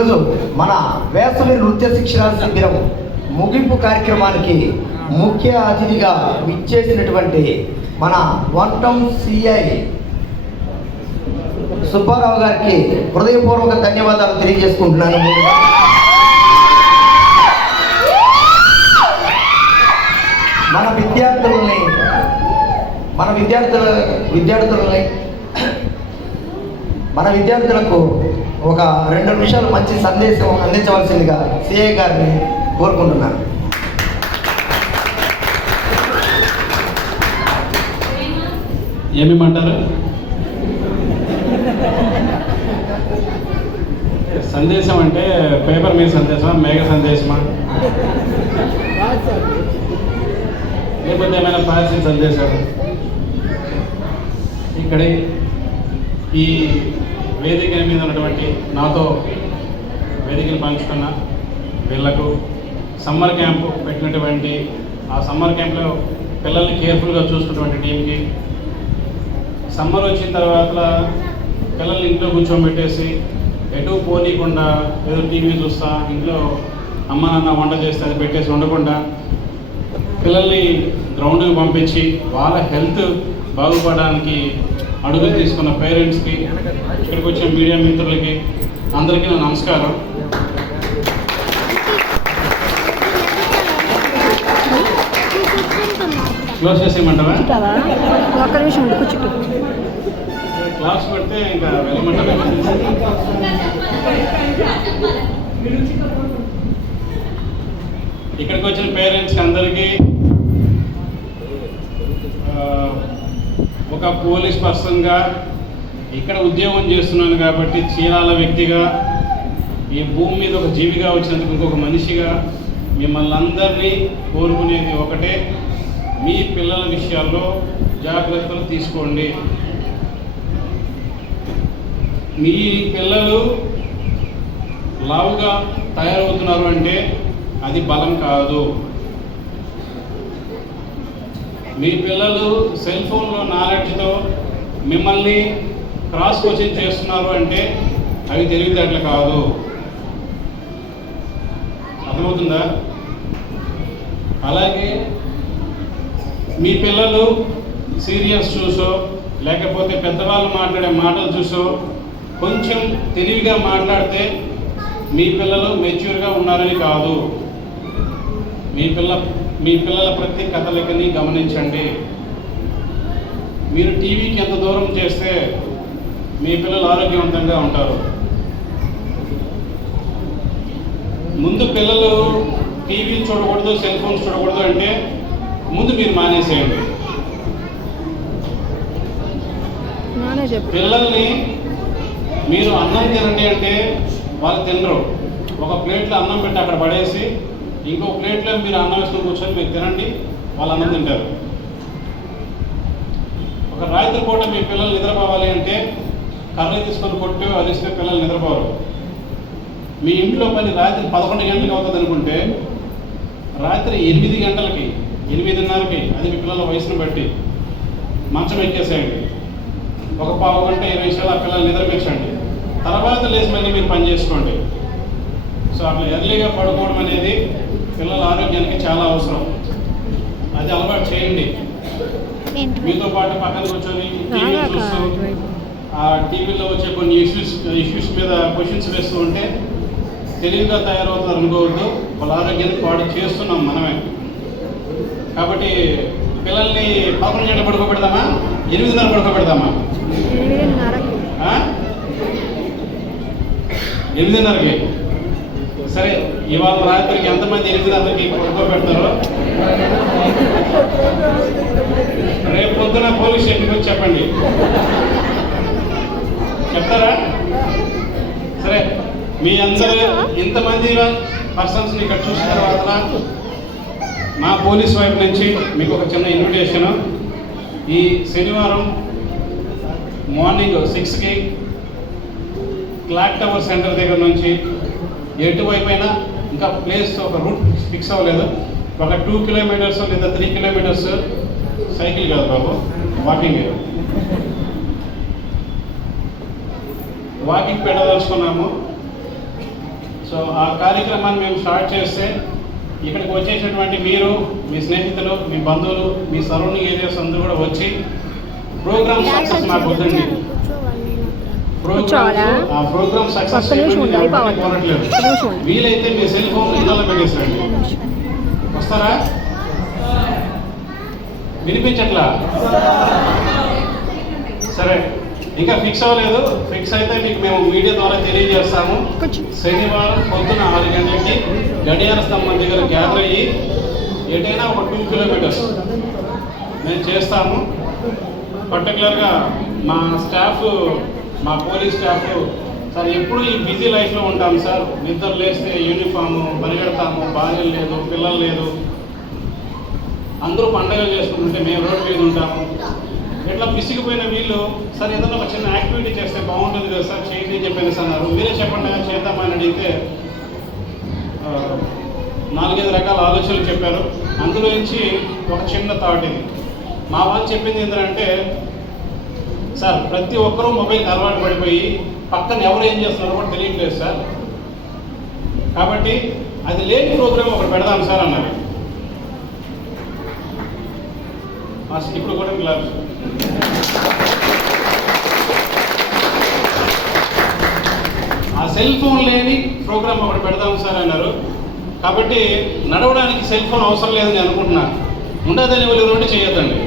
ఈరోజు మన వేసవి నృత్య శిక్షణ శిబిరం ముగింపు కార్యక్రమానికి ముఖ్య అతిథిగా విచ్చేసినటువంటి మన వన్ టౌన్ సిఐ సుబ్బారావు గారికి హృదయపూర్వక ధన్యవాదాలు తెలియజేసుకుంటున్నాను. మన విద్యార్థులని మన విద్యార్థుల విద్యార్థులని మన విద్యార్థులకు ఒక రెండు నిమిషాలు మంచి సందేశం అందించవలసిందిగా సిఐ గారిని కోరుకుంటున్నాను. ఏమేమంటారు సందేశం అంటే పేపర్ మీద సందేశమా మేఘ సందేశమా? లేకపోతే ఏమైనా పాలసీ సందేశం ఇక్కడ ఈ వేదిక మీద ఉన్నటువంటి నాతో వేదికలు పంచుకున్న వీళ్ళకు సమ్మర్ క్యాంపు పెట్టినటువంటి ఆ సమ్మర్ క్యాంప్లో పిల్లల్ని కేర్ఫుల్గా చూసుకున్నటువంటి టీంకి సమ్మర్ వచ్చిన తర్వాత పిల్లల్ని ఇంట్లో కూర్చోబెట్టేసి ఎటు పోనీయకుండా ఏదో టీవీ చూస్తా ఇంట్లో అమ్మ నాన్న వంట చేస్తే అది పెట్టేసి ఉండకుండా పిల్లల్ని గ్రౌండ్కి పంపించి వాళ్ళ హెల్త్ బాగుపడడానికి అడుగులు తీసుకున్న పేరెంట్స్కి ఇక్కడికి వచ్చిన మీడియా మిత్రులకి అందరికీ నా నమస్కారం. క్లోజ్ ఒక్క నిమిషం కూర్చుంటు క్లాస్ పెడితే ఇంకా వెళ్ళమంటారా ఇక్కడికి వచ్చిన పేరెంట్స్కి అందరికీ ఒక పోలీస్ పర్సన్గా ఇక్కడ ఉద్యోగం చేస్తున్నాను కాబట్టి చీరాల వ్యక్తిగా ఈ భూమి మీద ఒక జీవిగా వచ్చినందుకు ఇంకొక మనిషిగా మిమ్మల్ని అందరినీ కోరుకునేది ఒకటే మీ పిల్లల విషయాల్లో జాగ్రత్తలు తీసుకోండి. మీ పిల్లలు లావుగా తయారవుతున్నారు అంటే అది బలం కాదు. మీ పిల్లలు సెల్ ఫోన్లో నాలెడ్జ్తో మిమ్మల్ని క్రాస్ కోచింగ్ చేస్తున్నారు అంటే అవి తెలివితేటలు కాదు. అర్థమవుతుందా? అలాగే మీ పిల్లలు సీరియల్స్ చూసో లేకపోతే పెద్దవాళ్ళు మాట్లాడే మాటలు చూసో కొంచెం తెలివిగా మాట్లాడితే మీ పిల్లలు మెచ్యూర్గా ఉన్నారని కాదు. మీ పిల్ల మీ పిల్లల ప్రతి కథలకని గమనించండి. మీరు టీవీకి ఎంత దూరం చేస్తే మీ పిల్లలు ఆరోగ్యవంతంగా ఉంటారు. ముందు పిల్లలు టీవీ చూడకూడదు సెల్ ఫోన్స్ చూడకూడదు అంటే ముందు మీరు మానేసేయండి. పిల్లల్ని మీరు అన్నం తినండి అంటే వాళ్ళు తినరు. ఒక ప్లేట్లో అన్నం పెట్టి అక్కడ పడేసి ఇంకో ప్లేట్లో మీరు అన్నం వేసుకొని కూర్చొని మీరు తినండి వాళ్ళు అన్నం తింటారు. ఒక రాత్రి పూట మీ పిల్లలు నిద్రపోవాలి అంటే కర్ర తీసుకొని కొట్టి అలిస్తే పిల్లలు నిద్రపోరు. మీ ఇంట్లో పని రాత్రి పదకొండు గంటలకు అవుతుంది అనుకుంటే రాత్రి ఎనిమిది గంటలకి ఎనిమిదిన్నరకి అది మీ పిల్లల వయసును బట్టి మంచం ఎక్కేసేయండి. ఒక పావు గంట ఇరవై నిమిషాలు ఆ పిల్లల్ని నిద్రపించండి తర్వాత లేచి మళ్ళీ మీరు పని చేసుకోండి. సో అట్లా ఎర్లీగా పడుకోవడం అనేది పిల్లల ఆరోగ్యానికి చాలా అవసరం. అది అలవాటు చేయండి. మీతో పాటు పక్కన కూర్చొని టీవీ చూస్తూ. ఆ టీవీలో వచ్చే కొన్ని ఇష్యూస్ ఇష్యూస్ మీద క్వశ్చన్స్ వేస్తూ ఉంటే తెలివిగా తయారవుతారు అనుకోవద్దు. వాళ్ళ ఆరోగ్యాన్ని పాడు చేస్తున్నాం మనమే. కాబట్టి పిల్లల్ని పదకొండు గంటలు పడుకోబెడదామా? ఎనిమిదిన్నర పడుకోబెడదామా? ఎనిమిదిన్నరకి. సరే ఇవాళ రాత్రికి ఎంతమంది ఎనిమిదిన్నరకి పడుకోబెడతారో రేపు పొద్దున పోలీస్ స్టేషన్కి వచ్చి చెప్పండి. చెప్తారా? సరే మీ అందరూ ఇంతమంది పర్సన్స్ ఇక్కడ చూసిన తర్వాత మా పోలీస్ వైపు నుంచి మీకు ఒక చిన్న ఇన్విటేషన్ ఈ శనివారం మార్నింగ్ సిక్స్కి క్లాక్ టవర్ సెంటర్ దగ్గర నుంచి ఎటువైపు అయినా ఇంకా ప్లేస్ ఒక రూట్ ఫిక్స్ అవ్వలేదు? ఒక టూ కిలోమీటర్స్ లేదా త్రీ కిలోమీటర్స్ సైకిల్ కాదు బాబు వాకింగ్ వాకింగ్ పెట్టదలుచుకున్నాము. సో ఆ కార్యక్రమాన్ని మేము స్టార్ట్ చేస్తే ఇక్కడికి వచ్చేసినటువంటి మీరు మీ స్నేహితులు మీ బంధువులు మీ సరౌండింగ్ ఏరియాస్ అందరూ కూడా వచ్చి ప్రోగ్రామ్ సక్సెస్ మాకు వద్దండి. కూర్చోవాలా? ఒక్క నిమిషం ఉండు, అయిపోవాలి. కోరట్లేదు ఒక్క నిమిషం ఉండు. వీలైతే మీ సెల్ ఫోన్ ఇళ్ళలో పెట్టేసండి వస్తారా? వినిపించట్లా? సరే. ఇంకా ఫిక్స్ అవ్వలేదు. ఫిక్స్ అయితే మీకు మేము మీడియా ద్వారా తెలియజేస్తాము. శనివారం పొద్దున ఆరు గంటలకి గడియార స్తంభం దగ్గర గ్యాదర్ అయ్యి ఎటైనా ఒక టూ కిలోమీటర్స్ మేము చేస్తాము. పర్టికులర్గా మా స్టాఫ్ మా పోలీస్ స్టాఫ్ సార్ ఎప్పుడు ఈ బిజీ లైఫ్లో ఉంటాం సార్? నిద్ర లేస్తే యూనిఫాము పరిగెడతాము భార్య లేదు పిల్లలు లేదు. అందరూ పండగలు చేసుకుంటుంటే మేము రోడ్డు మీద ఉంటాము. ఇట్లా పిసిగిపోయిన వీళ్ళు సార్ ఏదైనా ఒక చిన్న యాక్టివిటీ చేస్తే బాగుంటుంది కదా సార్ చేయండి అని చెప్పేసి అన్నారు. మీరే చెప్పండి చేద్దామని అడిగితే నాలుగైదు రకాల ఆలోచనలు చెప్పారు. అందులో నుంచి ఒక చిన్న థాట్ ఇది. మా వాళ్ళు చెప్పింది ఏంటంటే సార్ ప్రతి ఒక్కరూ మొబైల్కి అలవాటు పడిపోయి పక్కన ఎవరు ఏం చేస్తున్నారో కూడా తెలియట్లేదు సార్. కాబట్టి అది లేని ప్రోగ్రామ్ ఒకటి పెడదాం సార్ అన్నారు. ఇప్పుడు కూడా క్లాస్ ఆ సెల్ ఫోన్ లేని ప్రోగ్రామ్ ఒకటి పెడదాం సార్ అన్నారు. కాబట్టి నడవడానికి సెల్ ఫోన్ అవసరం లేదని అనుకుంటున్నాను. ఉండదని వాళ్ళు రెండు చేయొద్దండి.